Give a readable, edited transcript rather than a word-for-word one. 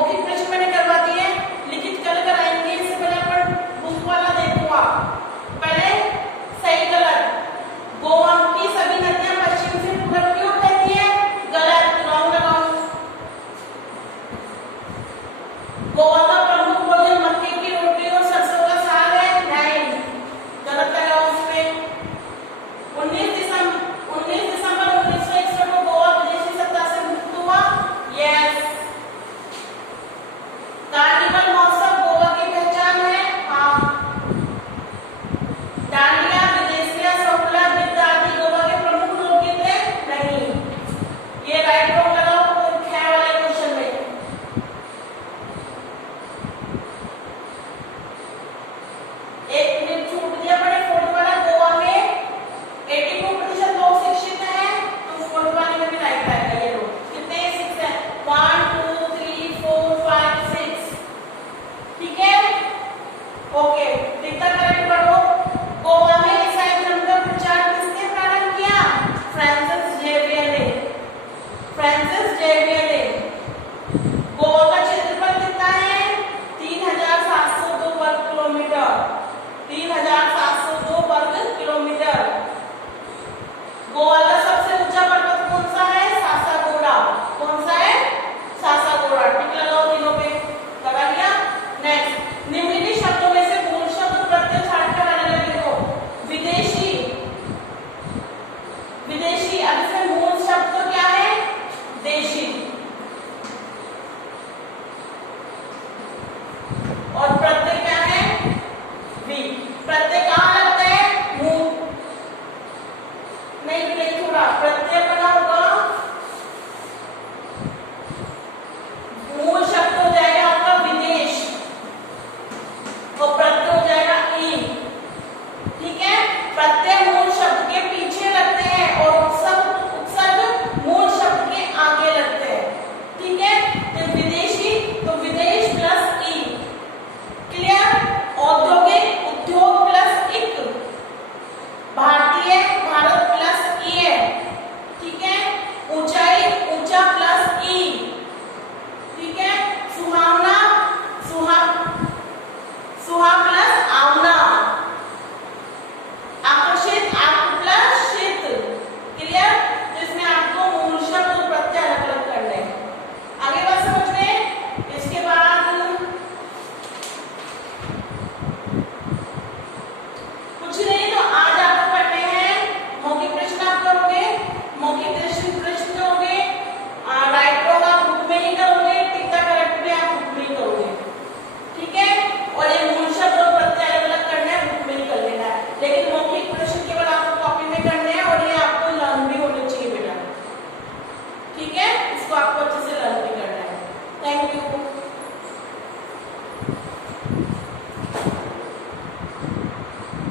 मौखिक प्रश्न मैंने करवा दिए, लिखित कल कराएंगे। इससे पहले अपन बुक वाला देखो आप। पहले सही गलत, गोवा की सभी नदियां पश्चिम से पूरब की ओर बहती है, गलत, रॉन्ग लगाओ। गोवा का प्रमुख भोजन मक्के की रोटी और सरसों का साग है, नहीं, गलत लगाओ उसपे। 19 दिसंबर 1961 को गोवा विदेशी सत्ता से मुक्त हुआ, यस। कार्निवल महोत्सव गोवा की पहचान है, हाँ। डांडिया, विदेशिया, सफला, गिद्ध आदि गोवा के प्रमुख लोकगीत है, नहीं। ये राइट रॉन्ग लगाओ ख्या वाले क्वेश्चन में। एक मिनट छूट दिया बड़े। फोर्थ वाला, गोवा में 82% लोग शिक्षित हैं, तो फोर्थ वाले में भी राइट आएगा। ये लोग कितने 6 है, 1 2 3 4 5 6, ठीक है, ओके। दिखता करेक्ट पढ़ो। गोवा में ईसाई धर्म का प्रचार किसने प्रारंभ किया? फ्रांसिस जेवियर ने। फ्रांसिस जेवियर ने। गोवा का क्षेत्रफल कितना है? 3702 वर्ग किलोमीटर। 3702 वर्ग किलोमीटर। गोवा का सबसे ऊंचा पर्वत कौन सा है? सासागोड़ा। कौन सा है? सासागोड़ा। टिक लगाओ तीनों पे, लगा लिया। नेक्स्ट, निम्नलिखित शब्दों में से मूल शब्द प्रत्यय छाटकर अलग लिखो। विदेशी, विदेशी, अब इसमें मूल शब्द तो क्या है? देशी। और प्रत्यय क्या है? वी। प्रत्यय कहाँ लगता है? मुंह, नहीं नहीं, थोड़ा प्रत्यय बना होगा, मूल शब्द हो जाएगा आपका विदेश और प्रत्यय हो जाएगा ई, ठीक है। प्रत्यय मूल शब्द के पीछे लगते हैं और उपसर्ग मूल शब्द के आगे लगते हैं, ठीक है। तो विदेशी, तो विदेश प्लस ई, क्लियर। औद्योगिक, उद्योग प्लस इक, भारतीय, भारत प्लस ई है, ठीक है। ऊंचाई, ऊंचा प्लस ई, ठीक है। सुहावना, सुहा प्लस आवना। आकर्षित, आक प्लस शीत, क्लियर। तो इसमें आपको मूल शब्द और प्रत्यय अलग अलग करने हैं। आगे बात समझ में। इसके बाद कुछ नहीं, तो आज आपको पढ़ने हैं मौखिक प्रश्न। आप करोगे मौखिक प्रश्न करोगे, राइट रॉन्ग आप बुक में ही करोगे, टिकता करेक्ट भी आप बुक में ही करोगे, ठीक है। और ये मूल शब्द और प्रत्यय अलग अलग करने हैं, बुक में ही कर लेना है। लेकिन मौखिक प्रश्न केवल आपको कॉपी में करने हैं और ये आपको लर्न भी होने चाहिए बेटा, ठीक है। इसको आपको अच्छे से